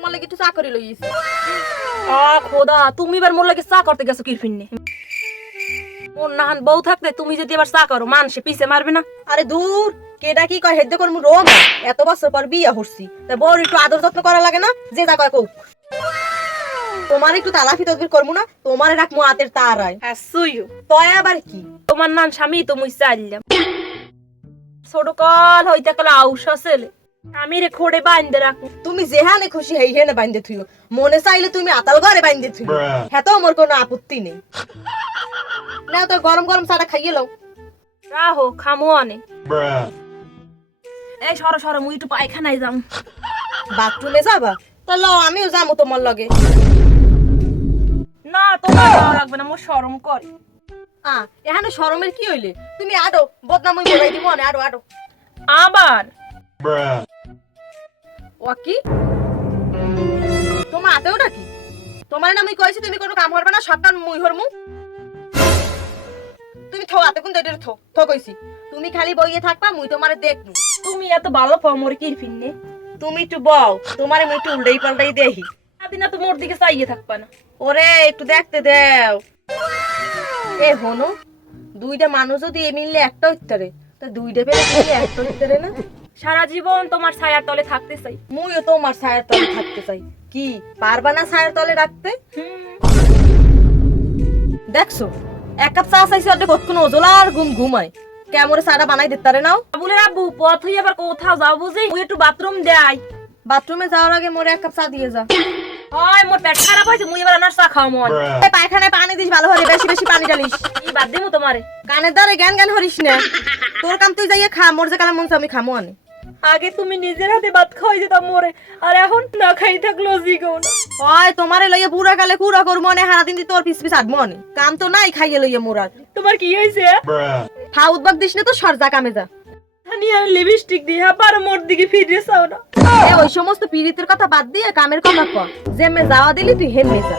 তোমার লাগি একটু চা করে লইছি। খোদা, তুমি এবার মোর লাগে চা করতে গেছো কি ফিরনে? মোর নাহান বউ থাকতে তুমি যদি এবার চা করো মানুষে পিছে মারবে না? আরে দূর, কেডা কি কয় হেদ্য করমু রোগ, এত বছর পর বিয়া হচ্ছি, তা বউর একটু আদর যত্ন করা লাগে না? যে যা কয় কৌ। তোমার একটু তালাফি তদবির করমু না, তোমারে রাখমু হাতের তারায়। হাসুইও, তয় আবার কি? তোমার নান স্বামী তো মুই চাইলাম। ছোট কাল হইতে কাল আউসা ছেলে, আমি রে খোড়ে বাইন্দে রাখু। তুমি যেহানে খুশি হেনে বাইন্দে থুইও, মনে চাইলে তুমি আতাল ঘরে বাইন্দে থুইও, হেতো মোর কোনো আপত্তি নেই। নাও তো গরম গরম চাটা খাইয়ে লও। রাহো খামো আনে। এই সরো সরো, মুই একটু পায়খানায় যাম। বাথরুমে যাবা? তা লও আমিও যাবো তোমার লগে। না, তোমার যাওয়া লাগবে না, মোর শরম করে। এখানে শরমের কি হইলে? তুমি আডো, বদনাম হই বলাই দিব না, আডো আডো। আবার ও কি তোমার হাতেও নাকি? তোমার না আমি কইছি তুমি কোনো কাম করবে না, সব কাম মুই হরমু। তুমি থো হাতে কোন দেড় থো থো কইছি। তুমি খালি বইয়ে থাকবা, মুই তোমারে দেখমু। তুমি এত ভালো পাও মোর কি ফিরনে? তুমি একটু বও, তোমারে মুই একটু উল্টাই পাল্টাই দেখি। সাদিনা তো মোর দিকে চাইয়ে থাকবা না। ওরে একটু দেখতে দেও। এ হনো, দুইটা মানুষ যদি মিললে একটা হইতারে, তা দুইটা পেলে তুমি একটা হইতারে না? সারা জীবন তোমার ছায়ার তলে থাকতে চাই। মুইও তোমার ছায়ার তলে থাকতে চাই। কি পারবা না ছায়ার তলে রাখতে? দেখছো, এক কাপ চা চাইছি, অর্ধেক কতক্ষণ ওজলা আর ঘুমায়। কেমন চাটা বানাই দিতারে নাও। বলে আব্বু পথ হই আবার কোথাও যাও বুঝি, ওই একটু বাথরুম যাই। বাথরুমে যাওয়ার আগে মোরে এক কাপ চা দিয়ে যা। হয় মোর পেট খারাপ হয়েছে, মুই এবার আনার চা খাও মন। পায়খানায় পানি দিস ভালো হবে, বেশি বেশি পানি ঢালিস। কি বাদ দিমু তোমারে? কানের দ্বারে জ্ঞান জ্ঞান হরিস না। তোর কাম তুই যাইয়ে খা, মোর যে কালাম মন আমি খামো আনে। আগে তুমি নিজের হাতে ভাত খাওয়াই দিতাম মোরে, আর এখন না খাই থাকলো জিগো না। হয় তোমারে লইয়ে বুড়া কালে কুড়া করবো নে, হারা দিন তোর পিছ পিছ আদমো আনে। কাম তো নাই খাইয়ে লইয়ে মোর আর। তোমার কি হয়েছে? খা উদ্বাগ দিস না তো, সরজা কামে যা। হানি আর লিপস্টিক দিয়ে আবার মোর দিকে ফিরে চাও না। ওই সমস্ত পীড়িতের কথা বাদ দিয়ে কামের কথা কর। যে মে যাওয়া দিলি তুই হেন যা।